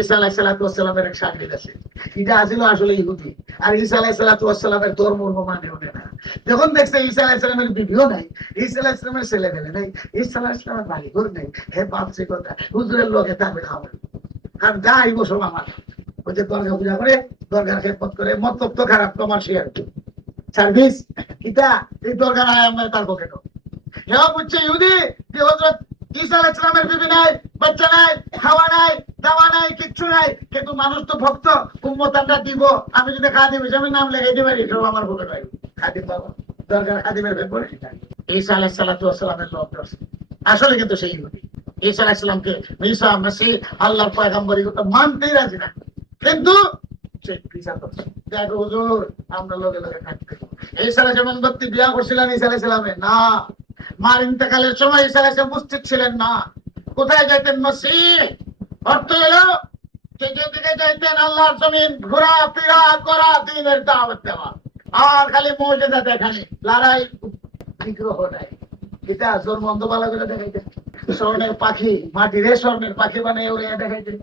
ঈসা আলাইহিস সালামের এক শাগির্দ আছে, এটা আসলে আসলে ইহুদি, আর ঈসা আলাইহিস সালামের ধর্ম মানে ওঠে না। যখন দেখছে ঈসা আলাইহিস সালামের বিবিও নাই, ঈসা আলাইহিস সালামের ছেলে মেয়ে নাই, ঈসা আলাইহিস সালামের বাড়ি ঘর নেই, হে ভাবছে কথা হুজুরের লোকে থাকবে খাবে, আর যাই বসো আমার ওই যে দরগা পূজা করে, দরগার খেদমত করে, মতলব তো খারাপ, কমার্শিয়াল সার্ভিস, কিতা এই দরগার আয় আমরা তার পকেটও হেও বুঝছে ইহুদি যে হযরত ঈসা আলাইহিস সালামের বিবি নাই, বাচ্চা নাই, খাওয়া নাই, দাওয়া নাই, কিচ্ছু নাই, কিন্তু মানুষ তো ভক্ত, উম্মত আমরা দিব, আমি যদি খাদিম হিসেবে নাম লেখাইতে পারি সব আমার পকেট হয়, খাদিম বাবা দরগার খাদিমের ব্যাপার। ঈসা আলাইহিস সালামের লোক আসলে কিন্তু সেই ইহুদি ঈসা আলাইহিস সালামকে ঈসা মাসিহ আল্লাহর পয়গম্বরি কথা মানতেই রাজি না, কিন্তু সে বিচার করছে দেখো হুজুর আমরা লোকে লোকে থাকতে। ঈসা আলাইহিস সালাম ব্যক্তি বিয়া করছিলেন ঈসা আলাইহিস সালামের না, মার ইন্তেকালের সময় ঈসা আলাইহিস সালাম উপস্থিত ছিলেন না। কোথায় যাইতেন মাসিহ? অর্থ হলো যে যেদিকে যাইতেন আল্লাহর জমিন ঘোরা ফিরা করা, দ্বীনের দাওয়াত দেওয়া, আর খালি মুজিজা দেখানি, লড়াই বিগ্রহ নাই, এটা জোর মন্দ বালা করে দেখাইতেন। স্বর্ণের পাখি, মাটিরে স্বর্ণের পাখি বানাই ওরে দেখাইতেন,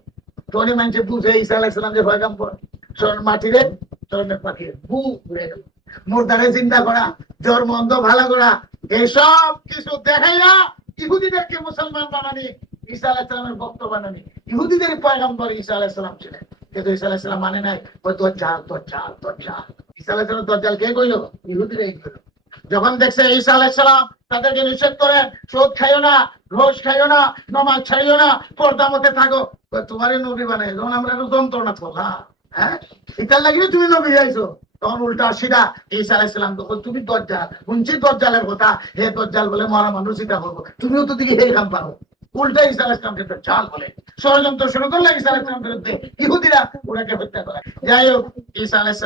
তনি মানুষে বুঝে ঈসা আলাইহিস সালাম যে পয়গম্বর, স্বর্ণ মাটিরে স্বর্ণের পাখি বু ঘুরে গেল, মুর্দারে চিন্তা করা, জ্বর মন্দ ভালো করা, এইসব কিছু দেখাইয়া ইহুদিদেরকে মুসলমান বানানি, ঈসা আলাইহিস সালামের ভক্ত বানানি। ইহুদিদের পয়গম্বর ঈসা আলাইহিস সালাম ছিলেন, কিন্তু ঈসা আলাইহিস সালাম মানে নাই ওই দজ্জাল দজ্জাল দজ্জাল। ঈসা আলাইহিস সালাম দজ্জাল কে কইলো? ইহুদিরাই কইলো। যখন দেখছে ঈসা আলাইহিস সালাম তাদেরকে নিষেধ করেন, সুদ খাইও না, ঘোষ খাইও না, নামাজ ছাড়িও না, পর্দা মতে থাকো, তোমারই নবী বানাই, যখন আমরা যন্ত্রণা করলা, হ্যাঁ এটার লাগিয়ে তুমি নবী আইছো, তখন উল্টা সিধা ঈসা আলাইহিস সালাম তো তুমি দজ্জাল, শুনছি দজ্জালের কথা, হে দজ্জাল বলে মরা মানুষ চিন্তা করবো, তুমিও তো দিকে এই কাম পারো, উল্টা ঈসা আলাইহিস সালামকে দজ্জাল বলে ষড়যন্ত্র শুরু করলে ঈসা আলাইহিস সালামের বিরুদ্ধে ইহুদিরা ওনাকে হত্যা করে। যাই হোক ঈসা আলাইহিস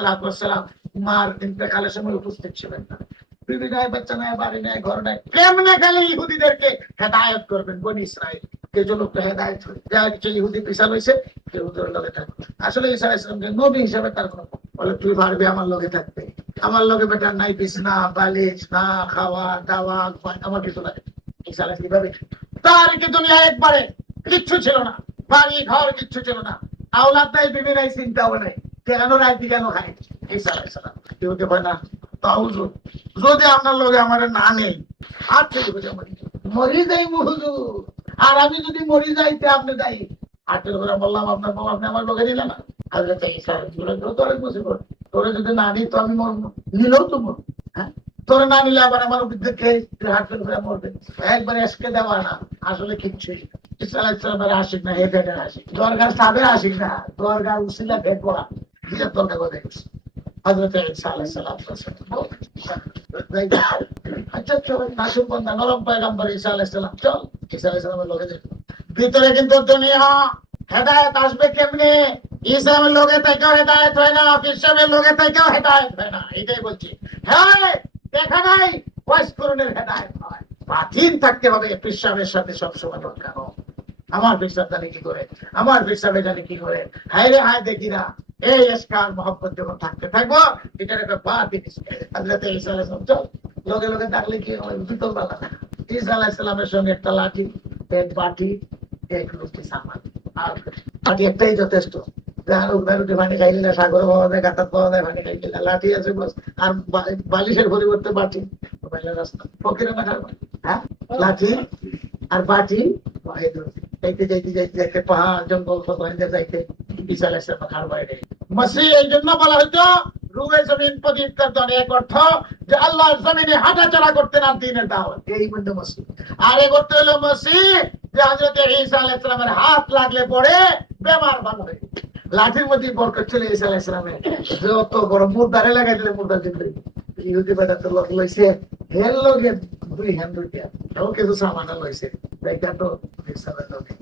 সালাম মার ইন্তেকালের সময় উপস্থিত ছিলেন না, বিবি নাই, বাচ্চা নাই, বাড়ি নাই, ঘর নাই, কেমনে খালি ইহুদিদেরকে হেদায়েত করবেন বনি ইসরাইল, কিছু লোক তো হেদায়েত যায়, কিছু ইহুদি পিছাল হয়েছে, কেউ তোর লগে থাকবে। আসলে ঈসা আলাইহিস সালামকে নবী হিসেবে তার কোনো বলে তুই পারবি আমার লগে থাকতে, আমার লগে বেটা নাই বিছনা বালিশ না খাওয়া দাওয়া আমার কিছু লাগে। ঈসা আলাইহিস কিভাবে তার কি দুনিয়া একবারে কিচ্ছু ছিল না, বাড়ি ঘর কিচ্ছু ছিল না, আওলাদ নাই, বিবি নাই, চিন্তাও নাই, কেন রাইতি কেন খাই। ঈসা আলাইহিস সালাম কেউ কে হয় না তাও যদি আপনার লগে আমার না নেই আর থেকে মরি যাই হুজুর, আর আমি যদি মরি যাইতে আপনি যাই আটের করে বললাম আপনার বাবা আপনি আমার লগে নিলেন না, তোরে যদি না নিই তো আমি মরবো, নিলেও তো মরবো, হ্যাঁ তোরে না নিলে আবার আমার বিদ্যুৎকে হাটের করে মরবে, একবার এসকে দেওয়া না আসলে কিচ্ছুই। ঈসা আলাইহিস সালামের আশিক না, হে ফেটের আশিক, দরগার সাবের আশিক না, দরগার উসিলা ফেট করা নিজের দরকার করে দেখছি হযরত ঈসা আলাইহিস সালাম। আচ্ছা চল নাসুক বন্ধা নরম পয়গম্বর ঈসা আলাইহিস সালাম, চল ঈসা আলাইহিস সালামের লগে দেখো ভিতরে কিন্তু দুনিয়া হেদায়েত আসবে কেমনে? ইসলামের লোকে থেকেও হেদায়েত হয় না, ইসলামের লোকে থেকেও হেদায়েত হয় না, এটাই বলছি। হ্যাঁ দেখা নাই ওয়াইসকুরনের হেদায়েত হয়, বাতিল থাকতে হবে পিসাবের সাথে সবসময় দরকার। আমার পিসাব জানি কি করে, আমার পিসাবে জানি কি করে, হায় রে হায় দেখি না, এই এসকার মহব্বত যখন থাকতে থাকবো এটার একটা বাতিল। হযরত ঈসা আলাইহিস সালাম চল লগে লগে ডাকলে কি হয়, ভিতর বালা। ঈসা আলাইহিস সালামের সঙ্গে একটা লাঠি, এক বাটি, এক রুটি সামান, আর বাটি একটাই যথেষ্ট, পানি খাইলে না, সাগর পাওয়া যায়, গাতার পাওয়া যায়, পানি খাইলে না, লাঠি আছে বস, আর বালিশের পরিবর্তে বাটি, রাস্তা ফকির না খাবে, হ্যাঁ লাঠি আর বাটি, যাইতে যাইতে যাইতে যাইতে পাহাড় জঙ্গল যাইতে ঈসা আলাইহিস সালাম খার বাইরে মসিহ। এই জন্য বলা হইতো রুয়ে জমিন পবিত্র দন, এক অর্থ যে আল্লাহর জমিনে হাঁটাচলা করতে না দ্বীনের দাওয়াত, এই মধ্যে মসিহ। আর এক অর্থ হলো মসিহ যে হযরত ঈসা আলাইহিস সালামের হাত লাগলে পড়ে বেমার ভালো হয়ে, লাঠির মধ্যে বরকত ছিল ঈসা আলাইহিস সালামের, যত বড় মুর্দারে লাগাই দিলে মুর্দা জিন্দে। ইহুদি বেটা তো লোক লইছে হেল লগে দুই হ্যান্ড দুইটা, ও কিছু সামান লইছে, এইটা তো ঈসা আলাইহিস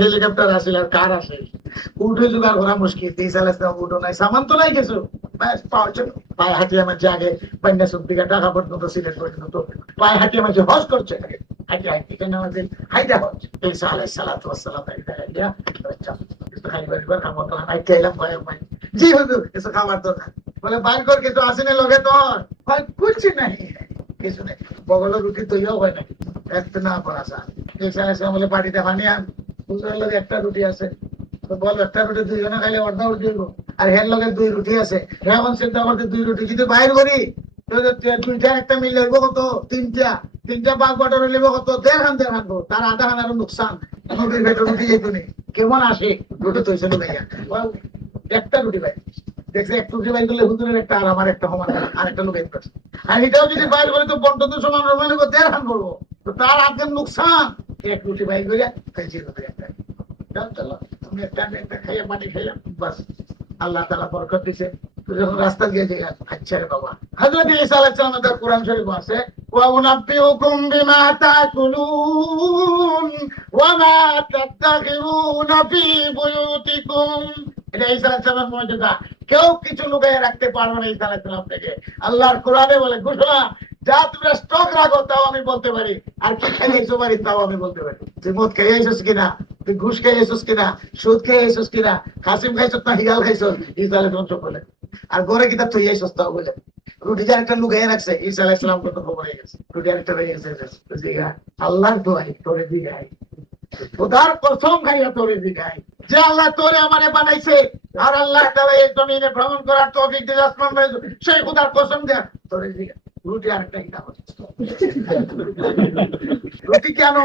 হেলিকপ্টার আসিল আর কার আসে উঠে জোগাড় করা মুশকিল, উঠো নাই, সামান তো নাই কিছু, পায়ে হাঁটিয়ে মাঝে আগে পান্না সব দিকে টাকা পর্যন্ত সিলেক্ট পর্যন্ত পায়ে হাঁটিয়ে মাঝে হজ করছে, হাঁটি হাঁটি কেন আমাদের হাইটা হজ। ঈসা আলাইহিস সালাতু ওয়াস সালাম জি হুজুর কিছু খাবার দরকার, বলে বাইর কর কিছু আসেনি লগে তোর, কিছু নাই কিছু নেই, বগলের রুটি তৈরিও হয় নাকি, একটা না করা যায়। ঈসা আলাইহিস সালাম বলে বাড়িতে পানি আন, হুজুরের লগে একটা রুটি আছে, তো বল একটা রুটি দুইজনে খাইলে অর্ধা রুটি হইব, আর হের লগে 2 রুটি আছে, এখন চিন্তা করতে 2 রুটি যদি বাইর করি দুইটা একটা মিললে হইব কত, তিনটা বাঘ বাটার হইলে কত, 1.5 তার আধা খানারও লোকসান। নদীর ভেতর রুটি যেত নি, কেমন আসে রুটি তৈছে ভাইয়া, একটা রুটি ভাই দেখছে, এক রুটি বাইর করলে হুজুরের একটা আর আমার একটা সমান, আর একটা লোক করছে, আর এটাও যদি বাইর করে তো বন্টন তো সমান 1.5 করবো, তো তার আধের লোকসান। এক রুটি বাইর করে খাইছি রুটি একটা, চলো তুমি একটা খাইয়া পানি খাইলাম, বাস আল্লাহ তাআলা বরকত দিছে। যখন রাস্তা দিয়ে যে আচ্ছা রে বাবা, হযরত ঈসা আলাইহিস সালাম তার কোরআন শরীফ আছে, ওয়া উনাব্বিউকুম বিমা তাকুলুন ওয়া মা তাদাখিরুনা ফি বুয়ুতিকুম। এটা ঈসা আলাইহিস সালামের মুজিজা, কেউ কিছু লুকাইয়ে রাখতে পারবে না ঈসা আলাইহিস সালাম থেকে। আল্লাহর কোরআনে বলে ঘোষণা, যা তোমরা স্টক রাখো তাও আমি বলতে পারি, আর কি খাইয়েছো পারি তাও আমি বলতে পারি। তুই মদ খাইয়েছিস কিনা, তুই ঘুষ খাইয়েছিস কিনা, সুদ খাইয়েছিস কিনা, খাসিম খাইছিস না হিয়াল খাইছিস, ঈসা আলাইহিস সালাম বলে। আর ঘরে কিতাব তুই এই সস্তা বলে রুটি যার একটা লুকাইয়ে রাখছে, ঈসা আলাইহিস সালাম কত খবর হয়ে গেছে, রুটি আরেকটা হয়ে গেছে। আল্লাহর দোয়াই তোরে দিগাই, খোদার কসম খাইয়া তোরে দিগাই, যে আল্লাহ তোরে আমারে বানাইছে, আর আল্লাহ তাআলা এই জমিনে ভ্রমণ করার তৌফিক দিয়েছে, আসমান সেই খোদার কসম দেয়া তোরে দিগাই রুটি আরেকটা কিতাব রুটি কেন,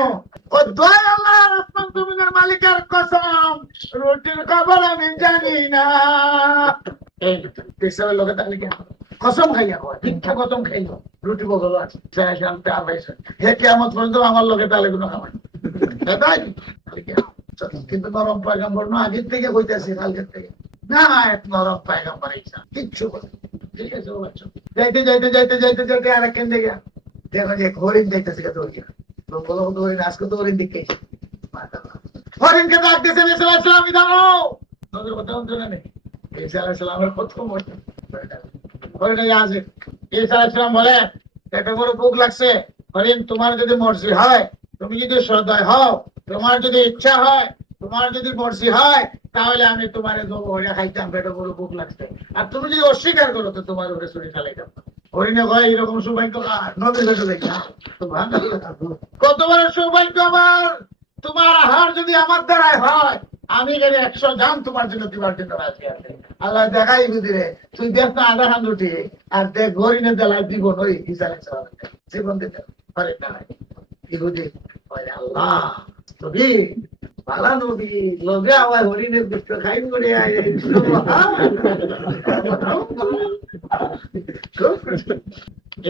ও দোয়া আল্লাহর আসমান জমিনের মালিকের কসম, রুটির খবর আমি জানি না। এই দেশের লোকে তাহলে কেন কসম খাইয়া হয়, ভিক্ষা কসম খাইল রুটি বদল আছে, হে কিয়ামত পর্যন্ত আমার লোকে তাহলে কোনো খাবার কিন্তু নরম পয়গম্বর না, আগের থেকে হইতেছে কালকের থেকে না, এক নরম পয়গম্বর ঈসা কিচ্ছু বলে। ঠিক আছে যাইতে যাইতে যাইতে যাইতে যাইতে আর একখান থেকে দেখো যে হরিণ যাইতেছে বলো হরিণ, আজকে তো হরিণ দিকে হরিণকে ডাক দিয়েছেন ঈসা আলাইহিস সালাম, দাঁড়াও, তোদের কথা শুনতে নেই। ঈসা আলাইহিস সালামের প্রথম হরিণ আছে, ঈসা আলাইহিস সালাম বলে একটা বড় ভোগ লাগছে, হরিণ তোমার যদি মর্জি হয়, তুমি যদি সদয় হও, তোমার যদি ইচ্ছা হয়, তোমার যদি মর্জি হয়, তাহলে আমি তোমার খাইতাম, পেটে বড় ভোগ লাগছে, আর তুমি যদি অস্বীকার করো তো তোমার ওরে চুরি খালাইতাম। হরিণে ভাই এরকম সৌভাগ্য নদী ভেসে দেখা কত বড় সৌভাগ্য আমার, তোমার আহার যদি আমার দ্বারাই হয়, আমি গেলে 100 জান তোমার জন্য দিবার জন্য রাজি আছে। আল্লাহ দেখাই বুঝিরে, তুই দেখ না আধা খান রুটি, আর দেখ হরিণের দেলায় জীবন ওই ঈসা আলাইহিস সালাম জীবন দিতে হরিণ না ইহুদি। আল্লাহ তুমি পালা নবী লগে আমার হরিণের দুষ্ট খাইন করে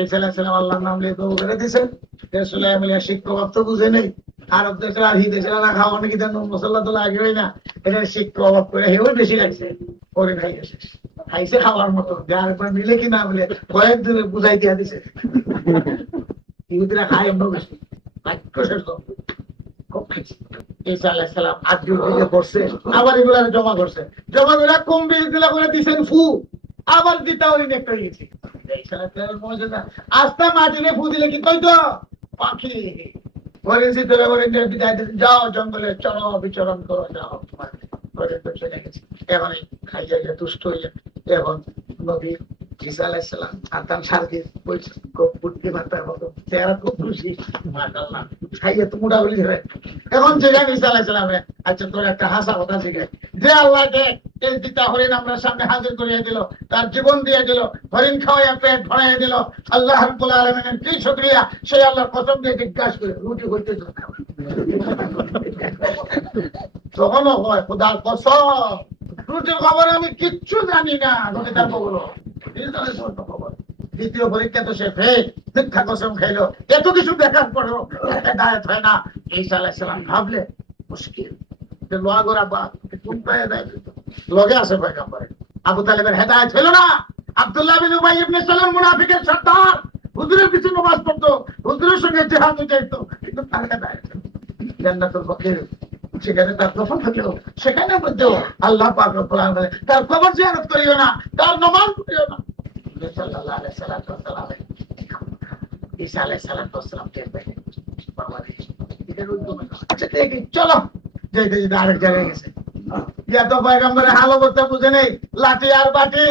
ঈসা আলাইহিস সালাম আল্লাহর নাম নিয়ে তো করে দিয়েছেন, দেশে মিলিয়া শিক্ষক তো বুঝে নেই, আরব দেশের আর হি দেশের না খাওয়া নাকি তেন মশলা তো লাগে না, এটা শিক্ষক অভাব করে হেও বেশি লাগছে, হরিণ খাই গেছে, খাইছে খাওয়ার মতো, যার পর মিলে কি না মিলে কয়েকদিনে বুঝাই দিয়া দিছে। ইহুদিরা খায় অন্য বেশি, ঈসা আলাইহিস সালাম আদির দিকে পড়ছে, আবার এগুলা জমা করছে, জমা করে কম্বির দিলা করে দিছেন ফু, আবার দিতা হরিণ একটা গেছে। ঈসা আলাইহিস সালামের মর্যাদা, আস্তা মাটিতে ফু দিলে কি কইতো পাখি, হরিণ সিদ্ধ হরিণ বিদায় দিন, যাও জঙ্গলে চলো বিচরণ করো, যাও তোমার হরিণ তো চলে গেছে। এখন খাইয়া তুষ্ট হইয়া এখন নবী ঈসা আলাইহিস সালাম আর তার সারকে বুদ্ধি মাত্রার মতো চেহারা খুব খুশি, মাশাআল্লাহ খাইয়া তো মোটা বলি ধরে। এখন জিজ্ঞাসা ঈসা আলাইহিস সালামে, আচ্ছা তোর একটা হাসা কথা জিজ্ঞাসা, যে আল্লাহকে এই দিতা হরিণ আমরা সামনে হাজির করিয়ে দিল, তার জীবন দিয়ে দিল, হরিণ খাওয়াইয়া পেট ভরাইয়া দিল, আল্লাহ রাব্বুল আলামিনের কি শুকরিয়া, সেই আল্লাহর কসম দিয়ে জিজ্ঞাসা করে রুটি হইতে তখনও হয় খোদার কসম রুটির খবর আমি কিচ্ছু জানি না, রুটি তার খবর। দ্বিতীয় পরীক্ষা তো সে ফেল, মিথ্যা কসম খাইলো, এত কিছু দেখার পরেও হেদায়েত হয় না। ঈসা আলাইহিস সালাম ভাবলে মুশকিল, যে লোয়াগোরা বাপ কোনটা হেদায়েত লগে আছে পয়গম্বরে। আবু তালেবের হেদায়েত হলো না, আব্দুল্লাহ বিন উবাই ইবনে সালাম মুনাফিকের সর্দার, হুজুরের পিছনে নামাজ পড়তো, হুজুরের সঙ্গে জিহাদে যেত, কিন্তু তার হেদায়েত জান্নাতুল বাকির সেখানে তার দফন থাকলেও সেখানে মধ্যেও আল্লাহ পাক রব্বুল আলামিন তার কবর জিয়ারত করিও না, তার নামাজ পড়িও না। সাল্লাল্লাহু আলাইহি ওয়াসাল্লাম ঈসা আলাইহিস সালাম টের পেলেন, বাবা রে এটার উদ্যমে আচ্ছা দেখি চলো, যেতে যেতে আরেক জায়গায় গেছে, ইয়া তো পয়গম্বরের হাল অবস্থা বুঝে নেই, লাঠি আর বাটি,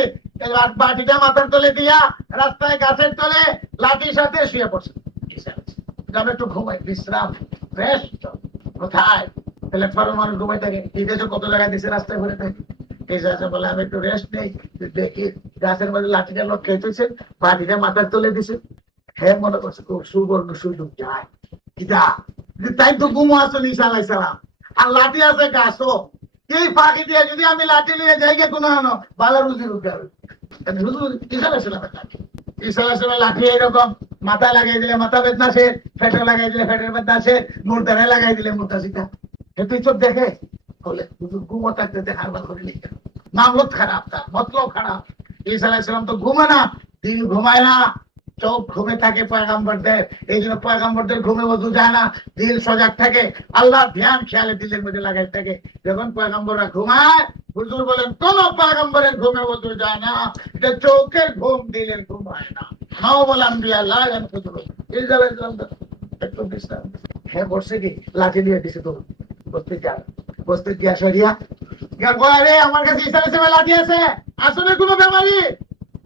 বাটিটা মাথার তলে দিয়া রাস্তায় গাছের তলে লাঠির সাথে শুয়ে পড়ছে। আমি একটু ঘুমাই, বিশ্রাম, রেস্ট। কোথায় প্ল্যাটফর্মে মানুষ ঘুমাই থাকে, ঠিক আছে, কত জায়গায় দিচ্ছে রাস্তায় ঘুরে থাকে। এসে আছে বলে আমি একটু রেস্ট নেই, দেখি গাছের মধ্যে লাঠিটা লোক খেতেছে, পাটিটা মাথার তুলে দিছে। হ্যাঁ, মনে করছে খুব সুবর্ণ সুযোগ যায় কিতা, তাই তো ঘুমো আসো ঈসা আলাইহিস সালাম, আর লাঠি আছে গাছও, এই ফাঁকি দিয়ে যদি আমি লাঠি নিয়ে যাই গে কোনো ভালো রুজি রুটি হবে। ঈসা আলাইহিস সালামের লাঠি, ঈসা আলাইহিস সালামের লাঠি এরকম, মাথা লাগাই দিলে মাথা বেদনা সে, ফেটে লাগাই দিলে ফেটের বেদনা সে, মুর্দারে লাগাই দিলে মুর্দা সিধা। তুই চোখ দেখে বলে ঘুমো থাকতে দেখার বার করে লিখে মামলত খারাপ, তার মতলব খারাপ। ঈসা আলাইহিস সালাম তো ঘুমে না, দিন ঘুমায় না, চোখ ঘুমে থাকে পয়গম্বরদের। এই জন্য পয়গম্বরদের ঘুমে ওযু যায় না, দিল সজাগ থাকে, আল্লাহ ধ্যান খেয়ালে দিলের মধ্যে লাগাই থাকে। যখন পয়গম্বররা ঘুমায়, হুজুর বলেন কোন পয়গম্বরের ঘুমে ওযু যায় না, এটা চোখের ঘুম, দিলের ঘুম হয় না। নাও বলেন বিয়া আল্লাহ জান হুজুর ঈসা আলাইহিস সালাম একটু বিশ্রাম। হ্যাঁ, বসে কি লাঠি দিয়ে দিছে, তো বসতে যান, বসতে গিয়া সরিয়া রে আমার কাছে ঈসা আলাইহিস সালামের লাঠি আছে, আসলে কোনো বেমারি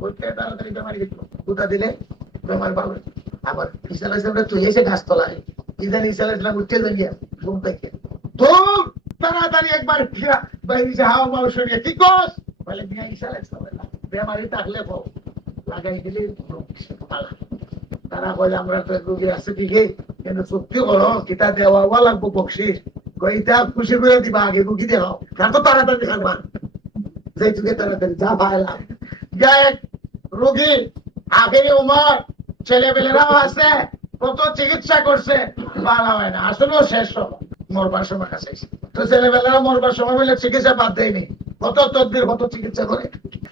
বলতে তাড়াতাড়ি বেমারি কোথা দিলে বেমার পাবে। আবার ঈসা আলাইহিস সালাম তুই এসে গাছ তলায়, ইদান ঈসা আলাইহিস সালাম উঠে গিয়া ঘুম থেকে তোর তাড়াতাড়ি একবার বাইরে হাওয়া মাও সরিয়ে কি কস বলে মিয়া ঈসা আলাইহিস সালাম বেমারি থাকলে বউ লাগাই দিলে তারা বলে আমরা তো রোগী আছে ঠিকই, কিন্তু সত্যি বলো কিতা দেওয়া লাগবো বকশিস, কইটা খুশি করে দিবা, আগে রুগী দেওয়া তার তো তাড়াতাড়ি খাবার যে যুগে তাড়াতাড়ি যা ভাইলাম যা এক রোগী আখেরি উমর, ছেলেবেলেরাও আছে, কত চিকিৎসা করছে, ভালো হয় না, আসলেও শেষ হলো মরবার সময় কাছে। তো ছেলেবেলেরা মরবার সময় বলে চিকিৎসা বাদ দেয়নি, কত তদ্বির কত চিকিৎসা করে।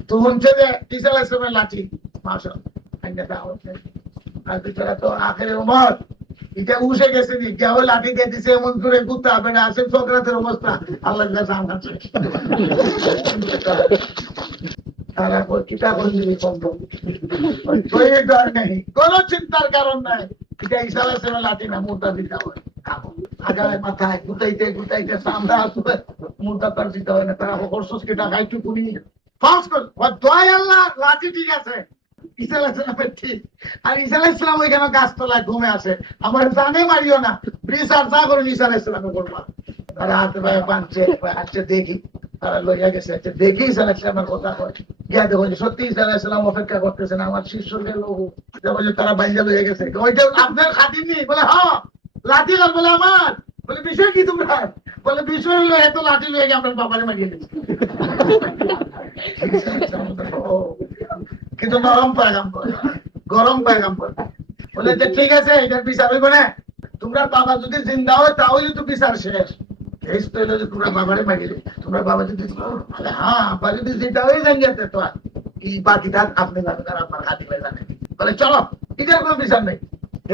তো শুনছে যে ঈসা আলাইহিস সালামের লাঠি মাশাআল্লাহ, আর বিচারা তো আখেরি উমর, এটা উঠে গেছে নি, কেউ লাঠি দিয়ে দিছে এমন করে গুতা বেড়া আছে চক্রাতের অবস্থা, আল্লাহ কাছে তারা কিতাব নেই, কোন চিন্তার কারণ নাই। এটা ঈসা আলাইহিস সালামের লাঠি না, মুর্দা দিতে হয় আগায় মাথায় গুতাইতে গুতাইতে সামরা আসবে, মুর্দা তার দিতে হয় না। তারা অর্শকে টাকায় চুকুনি ফাঁস করে দোয়াই আল্লাহ লাঠি ঠিক আছে ঈসা আলাইহিস সালামের ঠিক। আর ঈসা আলাইহিস সালাম ওইখানে গাছতলায় ঘুমে আছে, আমার জানে মারিও না, বিচার যা করুন ঈসা আলাইহিস সালামে করবা। তারা হাতে ভাই পাঁচছে আচ্ছা দেখি, তারা লইয়া গেছে, আচ্ছা দেখি ঈসা আলাইহিস সালামের কথা কয়, গিয়া দেখো যে সত্যি ঈসা আলাইহিস সালাম অপেক্ষা করতেছেন, আমার শিষ্যদের লোক দেখো যে তারা বাইন্দা লইয়া গেছে। ওইটা আপনার খাতির নেই বলে হ্যাঁ লাঠি লাগ বলে আমার, বলে বিষয় কি তোমরা, বলে বিষয় হলো এত লাঠি লইয়া গিয়ে আপনার বাবারে মারিয়ে দিচ্ছে। কিন্তু নরম পয়গাম্বর, গরম পয়গাম্বর বলে যে ঠিক আছে এটার বিচার হইব না, তোমরা বাবা যদি জিন্দা হয় তাহলে তো বিচার শেষ। তোমরা বাবারে মারিয়ে তোমরা বাবা যদি হ্যাঁ আব্বা যদি জিন্দা হয়ে যান গেছে তো এই বাকি থাক আপনি জানেন আর আপনার হাতি ভাই জানেন, বলে চলো এটার কোনো বিচার নেই।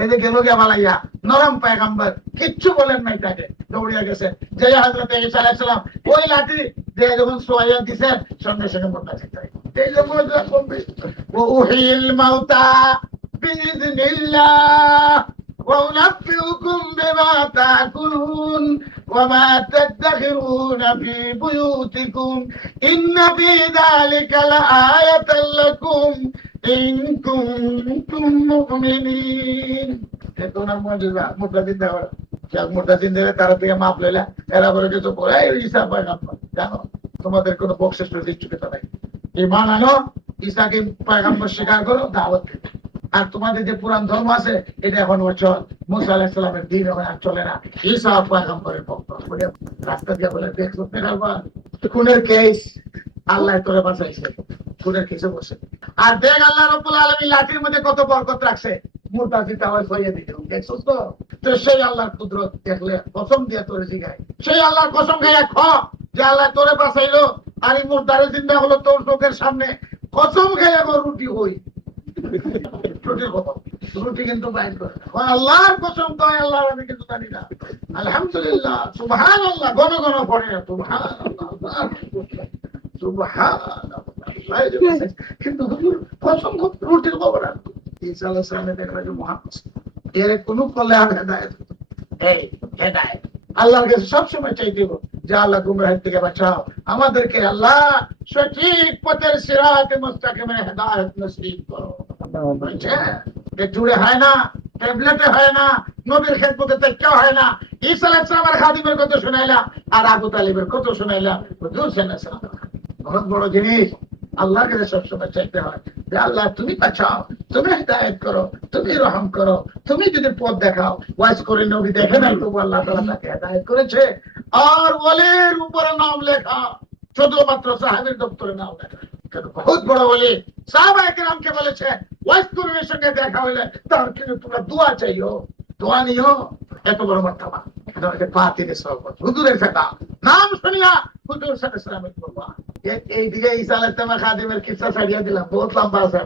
এই যে গেল গিয়া বালাইয়া নরম পয়গাম্বর কিচ্ছু বলেন নাই, তাকে দৌড়িয়া গেছে যে হযরত ঈসা আলাইহিস সালাম ওই লাঠি যে যখন সোয়াইয়া দিছে সঙ্গে সঙ্গে মরতে চাইছে। এই যে মজা কমবে ও উহিল মাউতা বিইذنিল্লাহ ওয়া উনাফিউকুম বিমা তাকুলুন ওয়া মা তাদাখিরুনা ফি বুয়ুতিকুম ইন্না ফি যালিকা লাআয়াতাল লাকুম ইন কুনতুম মুমিনিন। এখন মুজিজা মুতাদিন দেওয়া যাক, মুতাদিন দেবে তারা থেকে মাপ লইলা, এরা বলে কিছু পরে ঈসা পয়গাম্বর জানো তোমাদের কোনো বকশিশ প্রতিষ্ঠিত নাই, ঈমান আনো, ঈসাকে পয়গাম্বর স্বীকার করো, দাওয়াত দিও। আর তোমাদের যে পুরান ধর্ম আছে এটা এখন চল, মুসা আলাইহিস সালামের দ্বীন এখন আর চলে না, ঈসা পয়গাম্বরের পক্ষ বলে রাস্তা দিয়ে বলে দেখছো পেরালবা খুনের কেস আল্লাহ তোরে বাঁচাইছে, খুনের কেসে বসে। আর দেখ আল্লাহ রাব্বুল আলামিন লাঠির মধ্যে কত বরকত রাখছে, মুরতাজিটা হয় সইয়ে দিতে দেখছো তো। তো সেই আল্লাহর কুদরত দেখলে কসম দিয়ে তোরে জিগায়, সেই আল্লাহর কসম খাইয়া খ যে আল্লাহ তোরে বাঁচাইলো আর এই মুরতারে জিন্দা হলো তোর চোখের সামনে, কসম খাইয়া রুটি হই রুটি কিন্তু বাইর করে আল্লাহর কসম কয়, আল্লাহর আমি কিন্তু জানি না। আলহামদুলিল্লাহ সুবহানাল্লাহ ঘন ঘন পড়ে সুবহানাল্লাহ সুবহানাল্লাহ, কিন্তু কসম রুটির খবর আর ঈসা আলাইহিস সালামের দেখলে যে মুহাম্মদ এর কোনো ফলে আর হেদায়েত, এই হেদায়েত আল্লাহর কাছে সবসময় চাই দেব যে আল্লাহ গুমরাহ থেকে বাঁচাও আমাদেরকে, আল্লাহ সঠিক পথের সিরাতে মুস্তাকিমে হেদায়েত নসিব করো। জুড়ে হয় না ট্যাবলেটে হয় না, নবীর খেদমতে তেক্কা হয় না। ঈসা আলাইহিস সালামের খাদিমের কথা শুনাইলা আর আবু তালিবের কথা শুনাইলা। হুজুর সাল্লাল্লাহু আলাইহি ওয়াসাল্লাম বহুত বড় জিনিস। আল্লাহর কাছে সবসময় চাইতে হয় যে আল্লাহ তুমি বাঁচাও, তুমি হিদায়াত করো, তুমি রহম করো, তুমি যদি পথ দেখাও। ওয়াজ করে নবী দেখে নাই, তবু আল্লাহ তাআলা তাকে হিদায়াত করেছে। আর ওয়ালির উপরে নাম লেখা, শুধুমাত্র সাহাবীর দপ্তরে নাম লেখা, কিন্তু বহুত বড় ওয়ালি। সাহাবায়ে কেরামকে বলেছে ওয়াজ করিমের সঙ্গে দেখা হইলে তার কিন্তু তোমরা দোয়া চাইও, দোয়া নিও। এত বড় মার্তবা। পা থেকে সহবত, হুজুরের ফেদা, নাম শুনিয়া হুজুর সাল্লাল্লাহু আলাইহি ওয়াসাল্লামের বলবা। এইদিকে ঈসা আলাইহিস সালামের খাদিমের কিসসা ছাড়িয়ে দিলাম, বহুত লম্বা আছে।